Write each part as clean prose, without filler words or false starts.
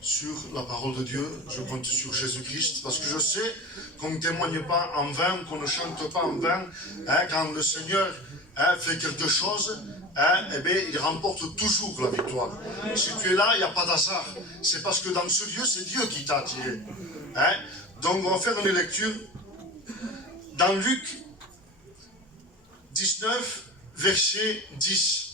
sur la parole de Dieu, je compte sur Jésus-Christ, parce que je sais qu'on ne témoigne pas en vain, qu'on ne chante pas en vain, quand le Seigneur fait quelque chose, eh bien, il remporte toujours la victoire. Si tu es là, il n'y a pas d'hasard. C'est parce que dans ce lieu, c'est Dieu qui t'a attiré. Donc, on va faire une lecture dans Luc 19, verset 10.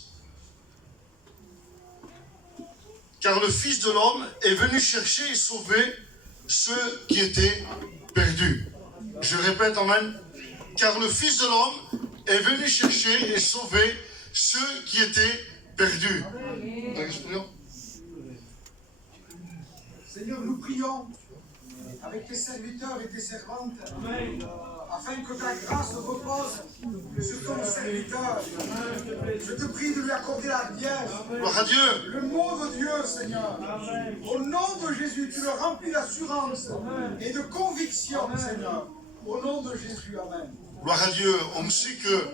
Car le Fils de l'homme est venu chercher et sauver ceux qui étaient perdus. Je répète, amen. Car le Fils de l'homme est venu chercher et sauver ceux qui étaient perdus. Seigneur, nous prions avec tes serviteurs et tes servantes, afin que ta grâce repose sur ton serviteur. Je te prie de lui accorder la bière, Gloire à Dieu. le mot de Dieu, Seigneur. Au nom de Jésus, tu le remplis d'assurance et de conviction, Seigneur. Au nom de Jésus, amen. Gloire à Dieu. On sait que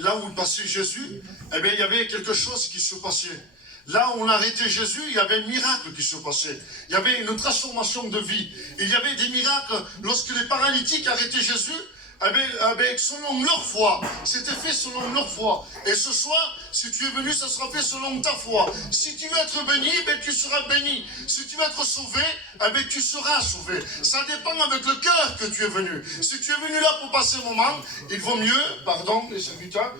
là où passait Jésus, eh bien, il y avait quelque chose qui se passait. Là où on arrêtait Jésus, il y avait un miracle qui se passait. Il y avait une transformation de vie. Il y avait des miracles lorsque les paralytiques arrêtaient Jésus. Selon leur foi, c'était fait selon leur foi. Et ce soir, si tu es venu, ça sera fait selon ta foi. Si tu veux être béni, tu seras béni. Si tu veux être sauvé, tu seras sauvé. Ça dépend avec le cœur que tu es venu. Si tu es venu là pour passer un moment, il vaut mieux, pardon les serviteurs,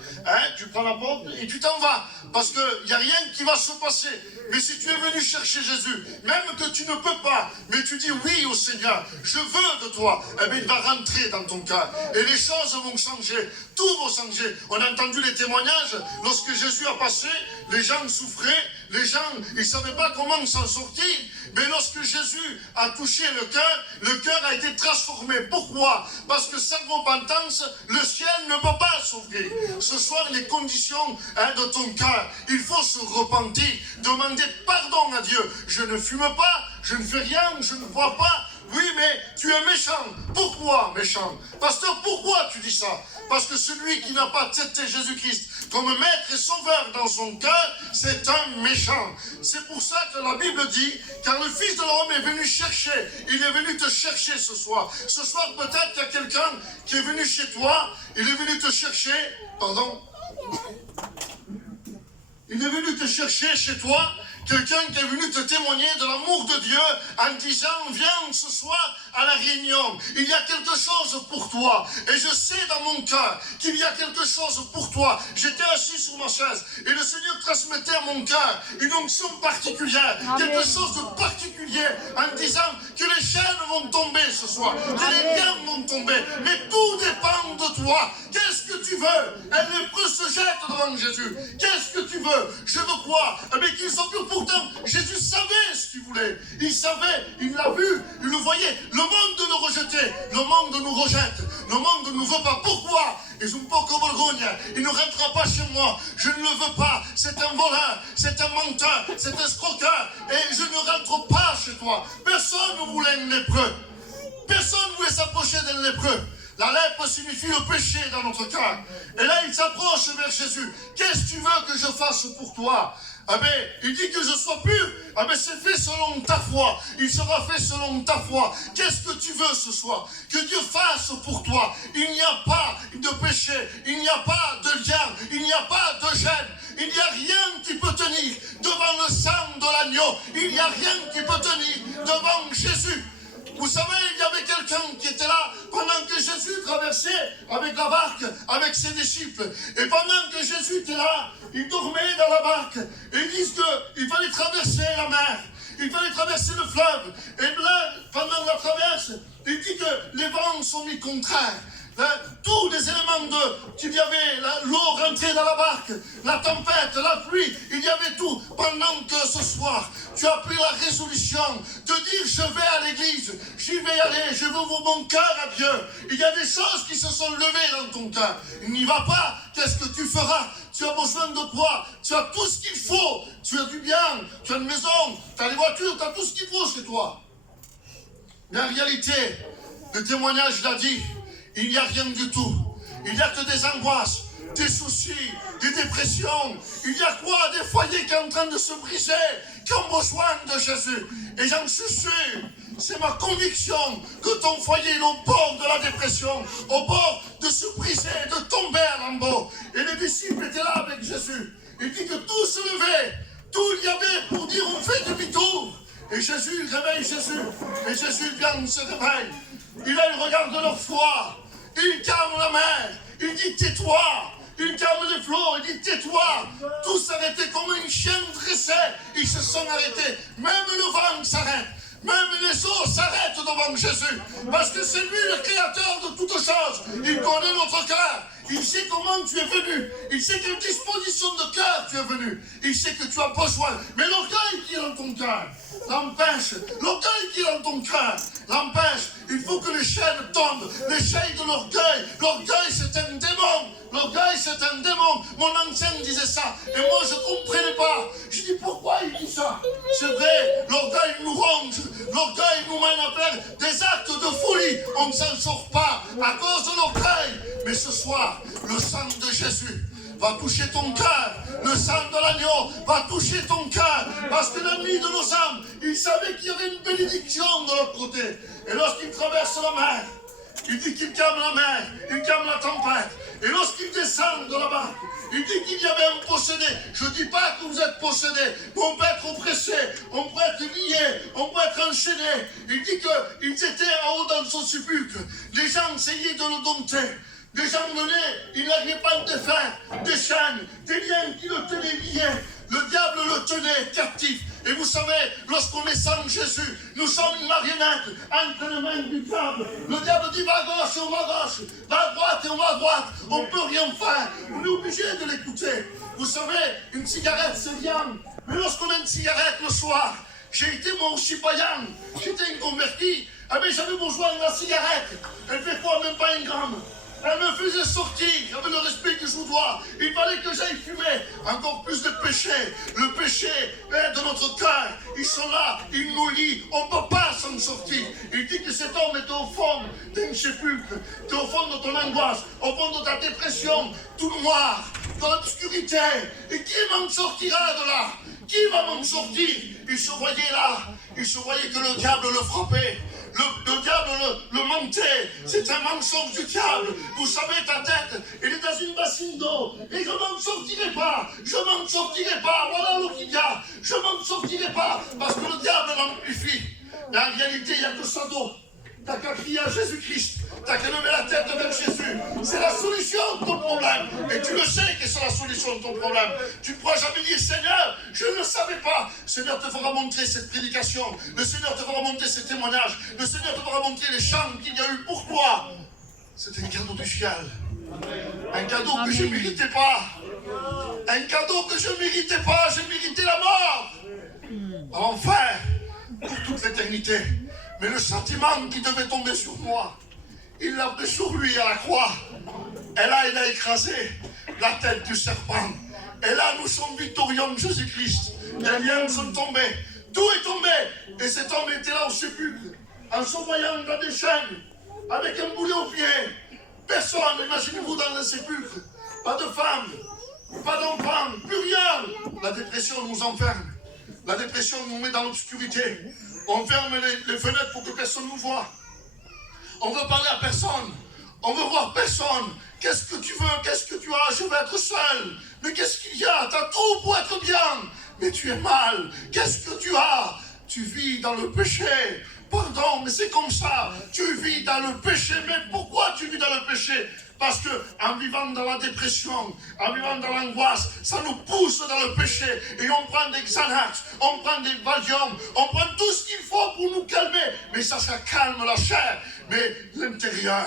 tu prends la porte et tu t'en vas. Parce qu'il n'y a rien qui va se passer. Mais si tu es venu chercher Jésus, même que tu ne peux pas, mais tu dis oui au Seigneur, je veux de toi, il va rentrer dans ton cœur. Et les choses vont changer, tout va changer. On a entendu les témoignages, lorsque Jésus a passé, les gens souffraient, les gens, ils ne savaient pas comment s'en sortir. Mais lorsque Jésus a touché le cœur a été transformé. Pourquoi? Parce que sans repentance, le ciel ne peut pas s'ouvrir. Ce soir, les conditions de ton cœur, il faut se repentir, demander pardon à Dieu. Je ne fume pas, je ne fais rien, je ne bois pas. Oui, mais tu es méchant. Pourquoi méchant? Pasteur, pourquoi tu dis ça? Parce que celui qui n'a pas accepté Jésus-Christ comme maître et sauveur dans son cœur, c'est un méchant. C'est pour ça que la Bible dit, car le Fils de l'homme est venu chercher. Il est venu te chercher ce soir. Ce soir, peut-être qu'il y a quelqu'un qui est venu chez toi, il est venu te chercher, pardon, il est venu te chercher chez toi, quelqu'un qui est venu te témoigner de l'amour de Dieu en disant, viens ce soir à la réunion, il y a quelque chose pour toi. Et je sais dans mon cœur qu'il y a quelque chose pour toi. J'étais assis sur ma chaise et le Seigneur transmettait à mon cœur une onction particulière, quelque chose de particulier en disant que les chaînes vont tomber ce soir, que les liens vont tomber. Mais tout dépend de toi. Qu'est-ce que tu veux? Un lépreux se jette devant Jésus. Qu'est-ce que tu veux? Je veux quoi? Mais qu'ils sont purs. Pourtant, Jésus savait ce qu'il voulait. Il savait, il l'a vu, il le voyait. Le monde nous rejetait, le monde nous rejette, le monde ne nous veut pas. Pourquoi? Ils ont pas comme vergogne. Il ne rentrera pas chez moi. Je ne le veux pas. C'est un voleur, c'est un menteur, c'est un escroqueur. Et je ne rentre pas chez toi. Personne ne voulait un lépreux. Personne ne voulait s'approcher d'un lépreux. La lèpre signifie le péché dans notre cœur. Et là, il s'approche vers Jésus. Qu'est-ce que tu veux que je fasse pour toi? Il dit que je sois pur. C'est fait selon ta foi. Il sera fait selon ta foi. Qu'est-ce que tu veux ce soir? Que Dieu fasse pour toi. Il n'y a pas de péché. Il n'y a pas de lien. Il n'y a pas de gêne. Il n'y a rien qui peut tenir devant le sang de l'agneau. Il n'y a rien qui peut tenir devant Jésus. Vous savez, il y avait quelqu'un qui était là pendant que Jésus traversait avec la barque, avec ses disciples. Et pendant que Jésus était là, il dormait dans la barque. Et ils disent qu'il fallait traverser la mer. Il fallait traverser le fleuve. Et là, pendant la traverse, il dit que les vents sont mis contraires. Tous les éléments qu'il y avait, l'eau rentrait dans la barque, la tempête, la pluie, il y avait tout. Pendant que ce soir, tu as pris la résolution de dire je vais à l'église, j'y vais aller, je veux ouvrir mon cœur à Dieu. Il y a des choses qui se sont levées dans ton cœur. Il n'y va pas, qu'est-ce que tu feras? Tu as besoin de quoi? Tu as tout ce qu'il faut. Tu as du bien, tu as une maison, tu as les voitures, tu as tout ce qu'il faut chez toi. Mais en réalité, le témoignage l'a dit, il n'y a rien du tout. Il n'y a que des angoisses. des soucis, des dépressions. Il y a quoi? Des foyers qui sont en train de se briser, qui ont besoin de Jésus. Et j'en suis sûr, c'est ma conviction que ton foyer est au bord de la dépression, au bord de se briser, de tomber à l'embarras. Et les disciples étaient là avec Jésus. Il dit que tout se levait, tout il y avait pour dire on fait demi-tour. Et Jésus, il réveille Jésus. Et Jésus vient, il se réveille. Il regarde leur foi. Il calme la mer. Il dit tais-toi. Il calme les flots. Il dit tais-toi. Tout s'arrêtait comme une chienne dressée. Ils se sont arrêtés. Même le vent s'arrête. Même les eaux s'arrêtent devant Jésus. Parce que c'est lui le créateur de toutes choses. Il connaît notre cœur. Il sait comment tu es venu. Il sait quelle disposition de cœur tu es venu. Il sait que tu as besoin. Mais l'orgueil qui est dans ton cœur l'empêche. L'orgueil qui est dans ton cœur l'empêche. Il faut que les chaînes tombent. Les chaînes de l'orgueil. L'orgueil, c'est un démon. L'orgueil, c'est un démon. Mon ancien disait ça. Et moi, je ne comprenais pas. Je dis, pourquoi il dit ça? C'est vrai, l'orgueil nous ronge. L'orgueil nous mène à faire des actes de folie. On ne s'en sort pas à cause de l'orgueil. Mais ce soir, le sang de Jésus va toucher ton cœur. Le sang de l'agneau va toucher ton cœur. Parce que l'ennemi de nos âmes, il savait qu'il y avait une bénédiction de l'autre côté. Et lorsqu'il traverse la mer, il dit qu'il calme la mer, il calme la tempête. Et lorsqu'il descend de la barque, il dit qu'il y avait un possédé. Je ne dis pas que vous êtes possédé, mais on peut être oppressé, on peut être lié, on peut être enchaîné. Il dit qu'ils étaient en haut dans son sépulcre. Les gens essayaient de le dompter. Des gens venaient, il n'arrivait pas à le défaire. Des chaînes, des liens qui le tenaient lié. Le diable le tenait captif. Et vous savez, lorsqu'on est sans Jésus, nous sommes une marionnette entre les mains du diable. Le diable dit va à gauche et on va à gauche, va à droite et on va à droite. On ne peut rien faire. On est obligé de l'écouter. Vous savez, une cigarette c'est bien. Mais lorsqu'on a une cigarette le soir, j'ai été moi aussi païen, j'étais une convertie. Ah mais j'avais besoin de la cigarette. Elle fait quoi? Même pas 1 gramme. Elle me faisait sortir, j'avais le respect que je vous dois. Il fallait que j'aille fumer. Encore plus de péché. Le péché de notre cœur. Ils sont là, ils nous lient. On ne peut pas s'en sortir. Il dit que cet homme était au fond d'un sépulcre. Tu es au fond de ton angoisse, au fond de ta dépression, tout noir, dans l'obscurité. Et qui m'en sortira de là? Qui va m'en sortir? Il se voyait là. Il se voyait que le diable le frappait. Le diable le mentait. C'est un mensonge du diable. Vous savez, ta tête, elle est dans une bassine d'eau. Et je m'en sortirai pas. Je m'en sortirai pas. Voilà l'eau qu'il y a. Je m'en sortirai pas. Parce que le diable l'amplifie. Mais en réalité, il n'y a que ça d'eau. T'as qu'à crier à Jésus-Christ. T'as qu'à lever la tête vers Jésus. C'est la solution de ton problème. Et tu le sais que c'est la solution de ton problème. Tu ne pourras jamais dire, Seigneur, je ne le savais pas. Le Seigneur te fera montrer cette prédication. Le Seigneur te fera montrer ces témoignages. Le Seigneur te fera montrer les chants qu'il y a eu pour toi. C'est un cadeau du ciel. Un cadeau que je ne méritais pas. Un cadeau que je ne méritais pas. J'ai mérité la mort. L'enfer pour toute l'éternité. Mais le châtiment qui devait tomber sur moi, il l'a pris sur lui à la croix. Et là, il a écrasé la tête du serpent. Et là, nous sommes victorieux en Jésus-Christ. Les liens sont tombés. Tout est tombé. Et cet homme était là au sépulcre, en se voyant dans des chaînes, avec un boulet au pied. Personne, imaginez-vous dans le sépulcre. Pas de femmes, pas d'enfants, plus rien. La dépression nous enferme. La dépression nous met dans l'obscurité. On ferme les fenêtres pour que personne nous voit. On veut parler à personne. On veut voir personne. Qu'est-ce que tu veux? Qu'est-ce que tu as? Je veux être seul. Mais qu'est-ce qu'il y a? Tu as tout pour être bien. Mais tu es mal. Qu'est-ce que tu as? Tu vis dans le péché. Pardon, mais c'est comme ça. Tu vis dans le péché. Mais pourquoi tu vis dans le péché? Parce qu'en vivant dans la dépression, en vivant dans l'angoisse, ça nous pousse dans le péché. Et on prend des Xanax, on prend des Valium, on prend tout ce qu'il faut pour nous calmer. Mais ça calme la chair. Mais l'intérieur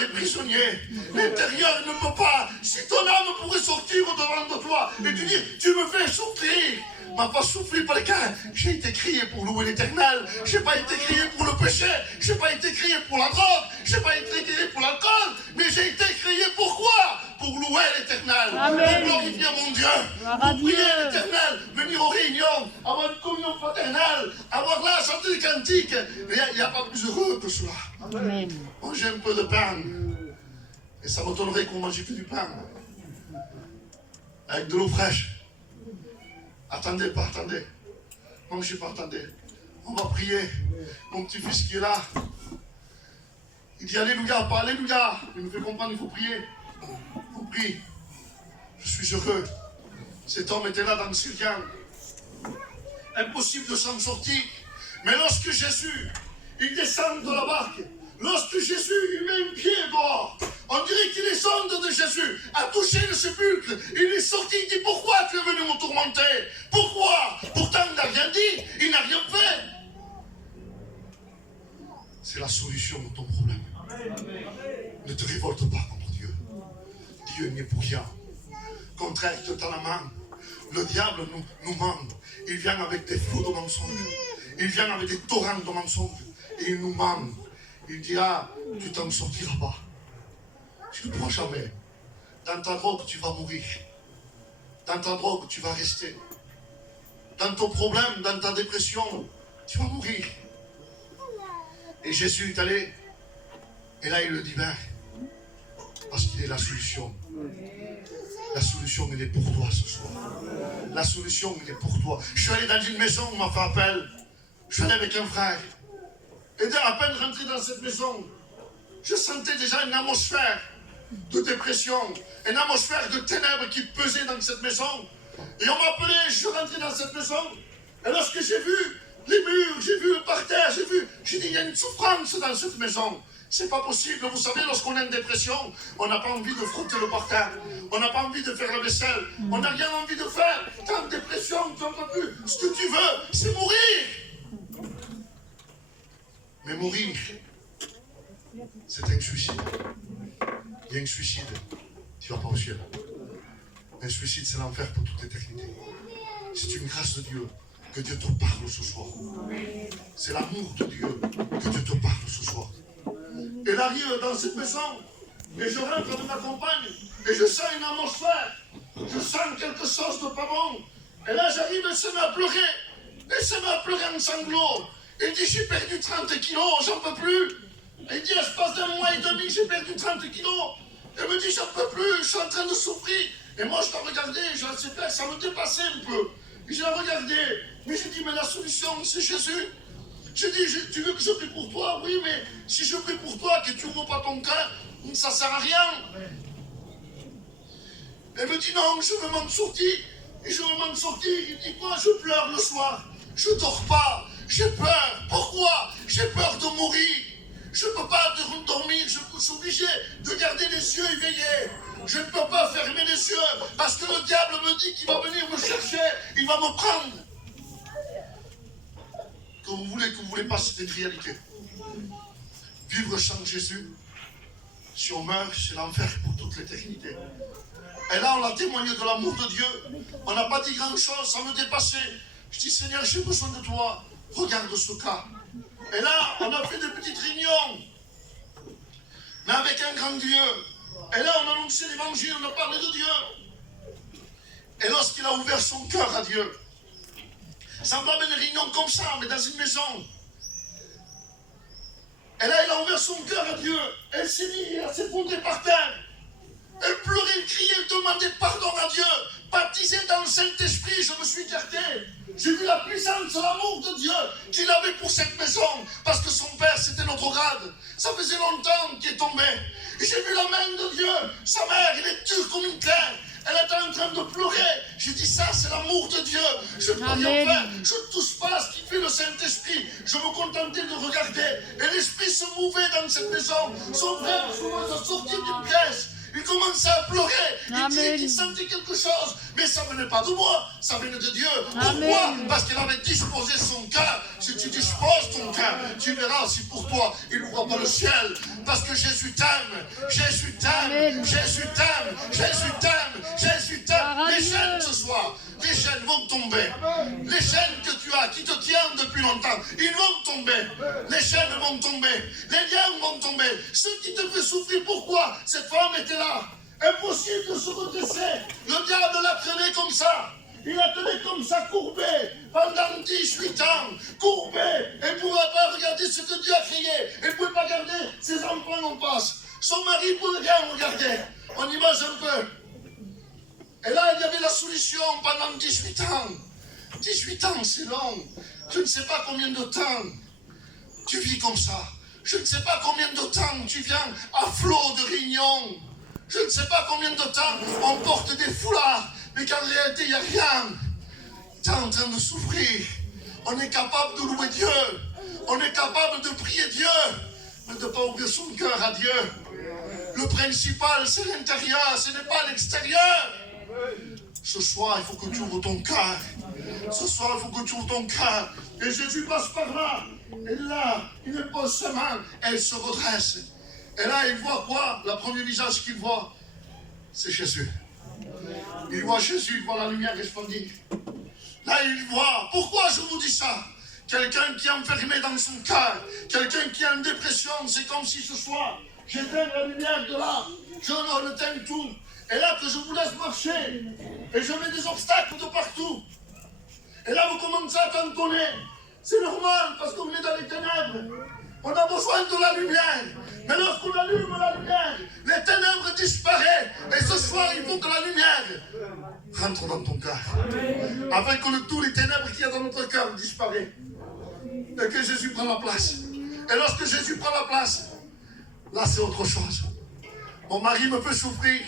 est prisonnier. L'intérieur ne peut pas. Si ton âme pourrait sortir au-devant de toi et te dire, tu me fais souffrir. M'a pas soufflé par les cœurs. J'ai été créé pour louer l'Éternel. J'ai pas été créé pour le péché. J'ai pas été créé pour la drogue. J'ai pas été créé pour l'alcool. Mais j'ai été créé pour quoi? Pour louer l'Éternel. Pour glorifier mon Dieu. Pour prier l'Éternel. Venir aux réunions. Avoir une communion fraternelle. Avoir là, chanter des cantiques. Il n'y a pas plus heureux que cela. Amen. Bon, j'ai un peu de peine. Et ça m'étonnerait qu'on mange que du pain. Avec de l'eau fraîche. Attendez pas, attendez. Non, je sais pas, attendez. On va prier. Mon petit-fils qui est là. Il dit Alléluia, pas Alléluia. Il nous fait comprendre, il faut prier. On prie. Je suis heureux. Cet homme était là dans le Sylvian. Impossible de s'en sortir. Mais lorsque Jésus, il descend de la barque, lorsque Jésus, il met un pied dehors, on dirait qu'il est sonde de Jésus, a touché le sépulcre, il est sorti, il dit pourquoi tu es venu me tourmenter? Pourquoi? Pourtant il n'a rien dit, il n'a rien fait. C'est la solution de ton problème. Ne te révolte pas contre Dieu. Dieu n'est pour rien. Contracte ta main. Le diable nous ment. Il vient avec des flots de mensonges. Il vient avec des torrents de mensonges. Et il nous ment. Il dira, tu t'en sortiras pas. Tu ne pourras jamais. Dans ta drogue, tu vas mourir. Dans ta drogue, tu vas rester. Dans ton problème, dans ta dépression, tu vas mourir. Et Jésus est allé. Et là, il le dit bien. Parce qu'il est la solution. La solution, elle est pour toi ce soir. La solution, elle est pour toi. Je suis allé dans une maison, on m'a fait appel. Je suis allé avec un frère. Et à peine rentré dans cette maison, je sentais déjà une atmosphère de dépression, une atmosphère de ténèbres qui pesait dans cette maison. Et on m'a appelé, je suis rentré dans cette maison. Et lorsque j'ai vu les murs, j'ai vu le parterre, j'ai dit, il y a une souffrance dans cette maison. C'est pas possible. Vous savez, lorsqu'on est en dépression, on n'a pas envie de frotter le parterre. On n'a pas envie de faire la vaisselle. On n'a rien envie de faire. T'es en dépression, tu n'en peux plus. Ce que tu veux, c'est mourir. Mais mourir, c'est un suicide. Il y a un suicide, tu ne vas pas au ciel. Un suicide, c'est l'enfer pour toute éternité. C'est une grâce de Dieu que Dieu te parle ce soir. C'est l'amour de Dieu que Dieu te parle ce soir. Elle arrive dans cette maison, et je rentre avec ma compagne, et je sens une atmosphère, je sens quelque chose de pas bon. Et là j'arrive, elle se met à pleurer, elle se met à pleurer en sanglots. Elle dit, j'ai perdu 30 kilos, j'en peux plus. Elle dit, à l'espace d'un mois et demi, j'ai perdu 30 kilos. Elle me dit, j'en peux plus, je suis en train de souffrir. Et moi je la regardais, je la sais pas, ça me dépassait un peu. Et je la regardais, mais j'ai dit, mais la solution, c'est Jésus. J'ai dit, tu veux que je prie pour toi? Oui, mais si je prie pour toi, que tu n'ouvres pas ton cœur, ça ne sert à rien. Elle me dit, non, je veux m'en sortir. Et je veux m'en sortir. Il dit, moi, je pleure le soir. Je ne dors pas. J'ai peur. Pourquoi? J'ai peur de mourir. Je ne peux pas dormir. Je suis obligé de garder les yeux éveillés. Je ne peux pas fermer les yeux parce que le diable me dit qu'il va venir me chercher. Il va me prendre. Que vous voulez pas, c'est une réalité. Vivre sans Jésus, si on meurt, c'est l'enfer pour toute l'éternité. Et là, on a témoigné de l'amour de Dieu. On n'a pas dit grand-chose, ça me dépassait. Je dis, Seigneur, j'ai besoin de toi. Regarde ce cas. Et là, on a fait des petites réunions, mais avec un grand Dieu. Et là, on a annoncé l'évangile, on a parlé de Dieu. Et lorsqu'il a ouvert son cœur à Dieu, ça me va une réunion comme ça, mais dans une maison. Et là, il a ouvert son cœur à Dieu. Elle s'est mise, elle s'est fondée par terre. Elle pleurait, elle criait, elle demandait pardon à Dieu. Baptisée dans le Saint-Esprit, je me suis écarté. J'ai vu la puissance, l'amour de Dieu qu'il avait pour cette maison. Parce que son père, c'était notre grade. Ça faisait longtemps qu'il est tombé. Et j'ai vu la main de Dieu. Sa mère, elle est dure comme une terre. Elle était en train de pleurer. J'ai dit, ça, c'est l'amour de Dieu. Je ne peux rien faire. Je ne touche pas à ce qui fait le Saint-Esprit. Je me contentais de regarder. Et l'Esprit se mouvait dans cette maison. Son frère commence à sortir d'une pièce. Il commençait à pleurer. Il disait qu'il sentait quelque chose. Mais ça ne venait pas de moi. Ça venait de Dieu. Pourquoi? Parce qu'il avait disposé son cœur. Si tu disposes ton cœur, tu verras aussi pour toi. Il n'ouvre pas le ciel. Parce que Jésus t'aime. Jésus t'aime. Jésus t'aime. Jésus t'aime. Jésus t'aime. Les chaînes ce soir, les chaînes vont tomber. Les chaînes que tu as, qui te tiennent depuis longtemps, ils vont tomber. Les chaînes vont tomber. Les liens vont tomber. Ce qui te fait souffrir, pourquoi? Cette femme était là. Impossible de se redresser. Le diable l'a traîné comme ça. Il l'a tenu comme ça, courbé, pendant 18 ans, courbé. Elle ne pouvait pas regarder ce que Dieu a créé. Elle ne pouvait pas garder ses enfants en passe. Son mari ne pouvait rien regarder. On imagine un peu. Et là, il y avait la solution pendant 18 ans. 18 ans, c'est long. Je ne sais pas combien de temps tu vis comme ça. Je ne sais pas combien de temps tu viens à flot de réunions. Je ne sais pas combien de temps on porte des foulards, mais qu'en réalité, il n'y a rien. Tu es en train de souffrir. On est capable de louer Dieu. On est capable de prier Dieu, mais de ne pas ouvrir son cœur à Dieu. Le principal, c'est l'intérieur, ce n'est pas l'extérieur. Ce soir, il faut que tu ouvres ton cœur. Ce soir, il faut que tu ouvres ton cœur. Et Jésus passe par là. Et là, il pose sa main. Elle se redresse. Et là, il voit quoi? Le premier visage qu'il voit, c'est Jésus. Il voit Jésus, il voit la lumière resplendir. Là, il voit. Pourquoi je vous dis ça? Quelqu'un qui est enfermé dans son cœur, quelqu'un qui est en dépression, c'est comme si ce soir, j'éteins la lumière de là, je éteins tout. Et là, que je vous laisse marcher, et je mets des obstacles de partout. Et là, vous commencez à cantonner. C'est normal, parce qu'on est dans les ténèbres. On a besoin de la lumière. Mais lorsqu'on allume la lumière, les ténèbres disparaissent. Et ce soir, il faut que la lumière rentre dans ton cœur. Afin que tous les ténèbres qu'il y a dans notre cœur disparaissent. Et que Jésus prend la place. Et lorsque Jésus prend la place, là c'est autre chose. Mon mari me fait souffrir.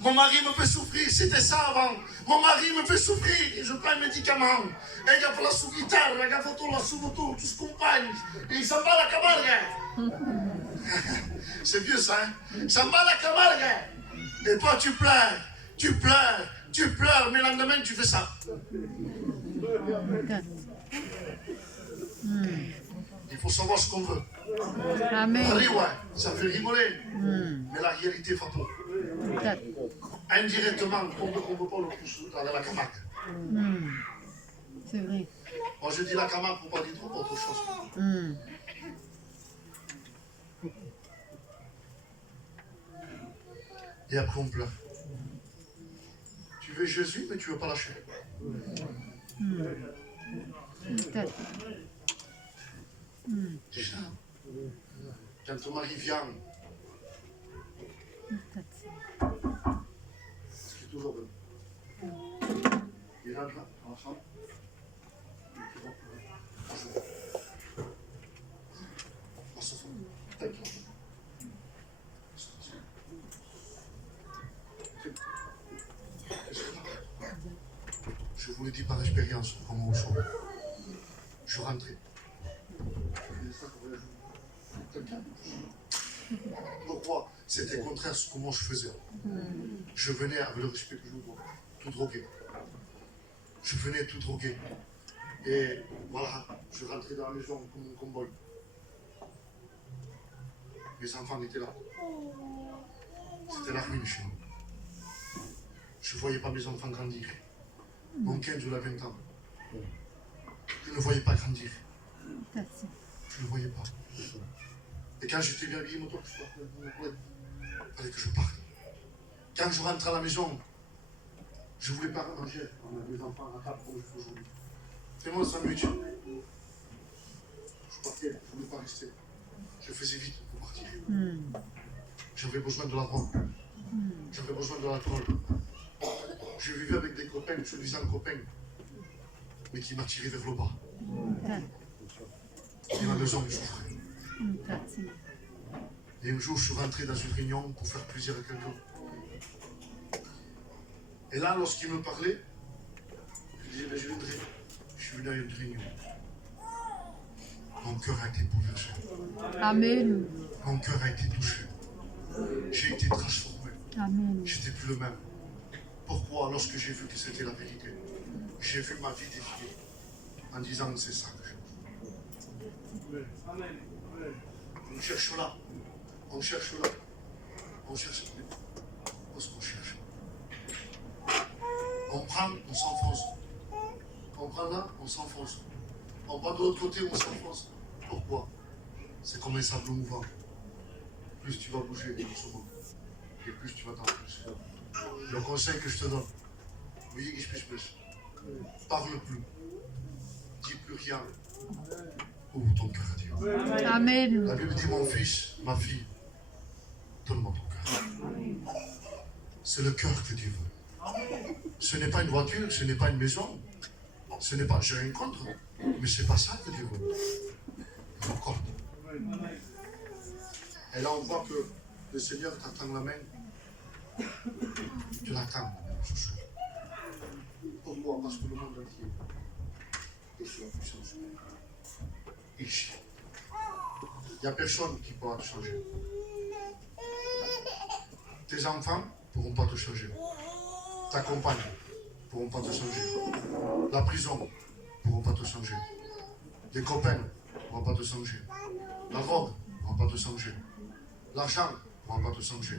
Mon mari me fait souffrir, c'était ça avant. Mon mari me fait souffrir, et je prends un médicament. Et il y a la sous-guitare, il y a la sous-moto, tout se compagne. Et il s'en bat la camargue. C'est vieux ça, hein? Il s'en bat la camargue. Et toi tu pleures, mais le lendemain tu fais ça. Il faut savoir ce qu'on veut. Amen. Ouais, ça fait rigoler. Mais la réalité est fatale. Indirectement, on ne peut pas le pousser dans la Camargue. C'est vrai. Moi je dis la Camargue pour ne pas dire trop autre chose. Et après on pleure. Tu veux Jésus, mais tu ne veux pas lâcher. Peut-être. Déjà, quand ton mari vient, ce qui est toujours bon. Il rentre là, dans la chambre. Il est bonjour. On se fout. T'inquiète. Je vous le dis par expérience, comment on sort. Je rentrais. Pourquoi? C'était contraire à ce que moi je faisais. Je venais, avec le respect que je vous dois, tout drogué. Je venais tout drogué. Et voilà, je rentrais dans la maison comme un cowboy. Mes enfants étaient là. C'était la ruine chez nous. Je ne voyais pas mes enfants grandir. Mon 15 ou la 20 ans. Je ne voyais pas grandir. Je ne le voyais pas. Et quand j'étais bien habillé, il fallait que je parte. Quand je rentre à la maison, je ne voulais pas manger. On avait mes enfants à table comme je fais aujourd'hui. Fais-moi le sandwich. Je partais, je ne voulais pas rester. Je faisais vite pour partir. J'avais besoin de la drogue. J'avais besoin de l'alcool. Je vivais avec des copains, soi-disant copains, mais qui m'attiraient vers le bas. Et ma maison, je souffrais. Et un jour, je suis rentré dans une réunion pour faire plaisir à quelqu'un. Et là, lorsqu'il me parlait, je disais, ben, je viendrai. Je suis venu à une réunion. Mon cœur a été bouleversé. Amen. Mon cœur a été touché. J'ai été transformé. Amen. J'étais plus le même. Pourquoi? Lorsque j'ai vu que c'était la vérité, j'ai vu ma vie défiler en disant c'est ça que je veux. On cherche là. On cherche là. On cherche là. Où est-ce qu'on cherche? On prend, on s'enfonce. On prend là, on s'enfonce. On prend de l'autre côté, on s'enfonce. Pourquoi? C'est comme un sable mouvant. Plus tu vas bouger doucement, et plus tu vas t'enfoncer. Le conseil que je te donne, oui, parle plus, dis plus rien, ouvre ton cœur à Dieu. Amen. La Bible dit mon fils, ma fille, donne-moi ton cœur. C'est le cœur que Dieu veut. Ce n'est pas une voiture, ce n'est pas une maison. Ce n'est pas, j'ai rien contre, mais c'est pas ça que Dieu veut. Il m'accorde. Et là, on voit que le Seigneur t'attend la main. Tu l'attends, ce soir. Pourquoi? Parce que le monde entier est sous la puissance humaine. Ici. Il n'y a personne qui pourra te changer. Tes enfants ne pourront pas te changer. Ta compagne ne pourront pas te changer. La prison ne pourront pas te changer. Les copains ne pourront pas te changer. La drogue ne pourront pas te changer. L'argent ne pourra pas te changer.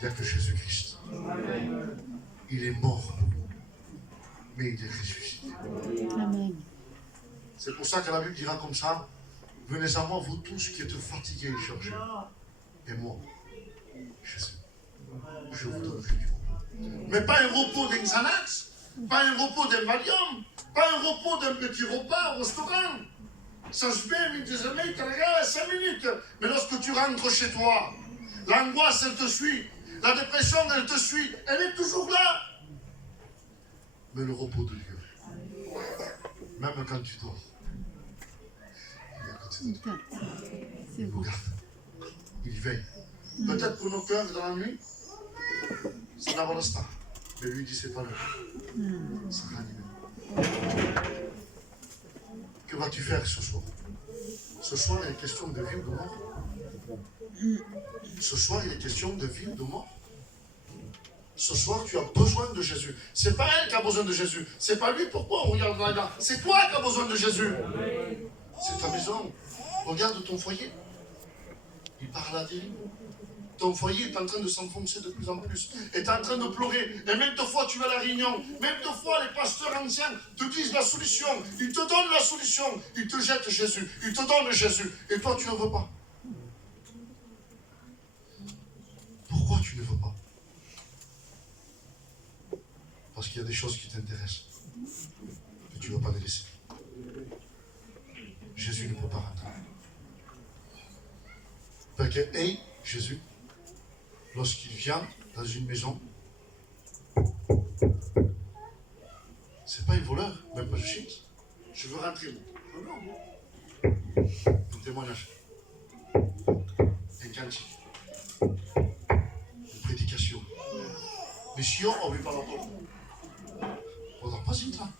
Il n'y a que Jésus-Christ. Il est mort pour nous, mais il est ressuscité. Amen. C'est pour ça que la Bible dira comme ça, venez à moi, vous tous qui êtes fatigués et chargés. Et moi, Jésus, je vous donnerai du repos. Mais pas un repos d'un Xanax, pas un repos d'un Valium, pas un repos d'un petit repas au restaurant. Ça se fait, mais désormais, tu regardes 5 minutes. Mais lorsque tu rentres chez toi, l'angoisse, elle te suit. La dépression, elle te suit. Elle est toujours là. Mais le repos de Dieu, même quand tu dors, il est à côté de toi. C'est Il beau. nous garde. Il veille. Peut-être pour nos cœurs dans la nuit, ça n'avance pas. Mais lui, il dit, c'est pas l'heure. Ça ranime. Que vas-tu faire ce soir? Ce soir, il est question de vie ou de mort. Ce soir, il est question de vie ou de mort. Ce soir, tu as besoin de Jésus. C'est pas elle qui a besoin de Jésus. C'est pas lui pourquoi on regarde là-dedans. C'est toi qui as besoin de Jésus. C'est ta maison. Regarde ton foyer. Il parle à Dieu. Ton foyer est en train de s'enfoncer de plus en plus. Et tu es en train de pleurer. Et même deux fois, tu vas à la réunion. Même deux fois, les pasteurs anciens te disent la solution. Ils te donnent la solution. Ils te jettent Jésus. Ils te donnent Jésus. Et toi, tu ne veux pas. Pourquoi tu ne veux pas? Parce qu'il y a des choses qui t'intéressent. Que tu ne veux pas les laisser. Jésus ne peut pas rentrer. Parce que, hey, Jésus, lorsqu'il vient dans une maison, c'est pas un voleur, même pas le chic. Je veux rentrer. Non, non. Un témoignage. Un cantique. Une prédication. Mais si on ne veut pas l'entendre, on ne pas une train.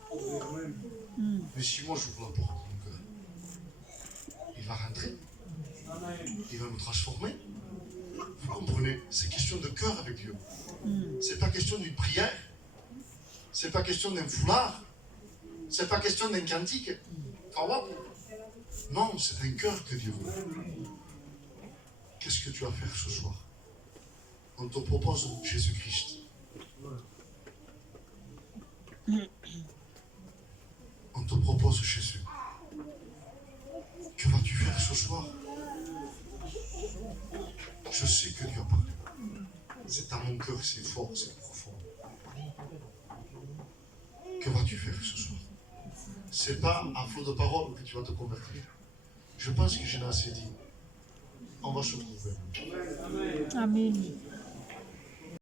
Mais si moi j'ouvre la porte, donc, il va rentrer. Il va nous transformer. Vous comprenez? C'est question de cœur avec Dieu. C'est pas question d'une prière. C'est pas question d'un foulard. C'est pas question d'un cantique. Non, c'est un cœur que Dieu veut. Qu'est-ce que tu vas faire ce soir? On te propose Jésus-Christ. On te propose Jésus. Que vas-tu faire ce soir? Je sais que Dieu a parlé. C'est dans mon cœur, c'est fort, c'est profond. Que vas-tu faire ce soir? C'est pas à flot de parole que tu vas te convertir. Je pense que j'ai assez dit. On va se retrouver. Amen.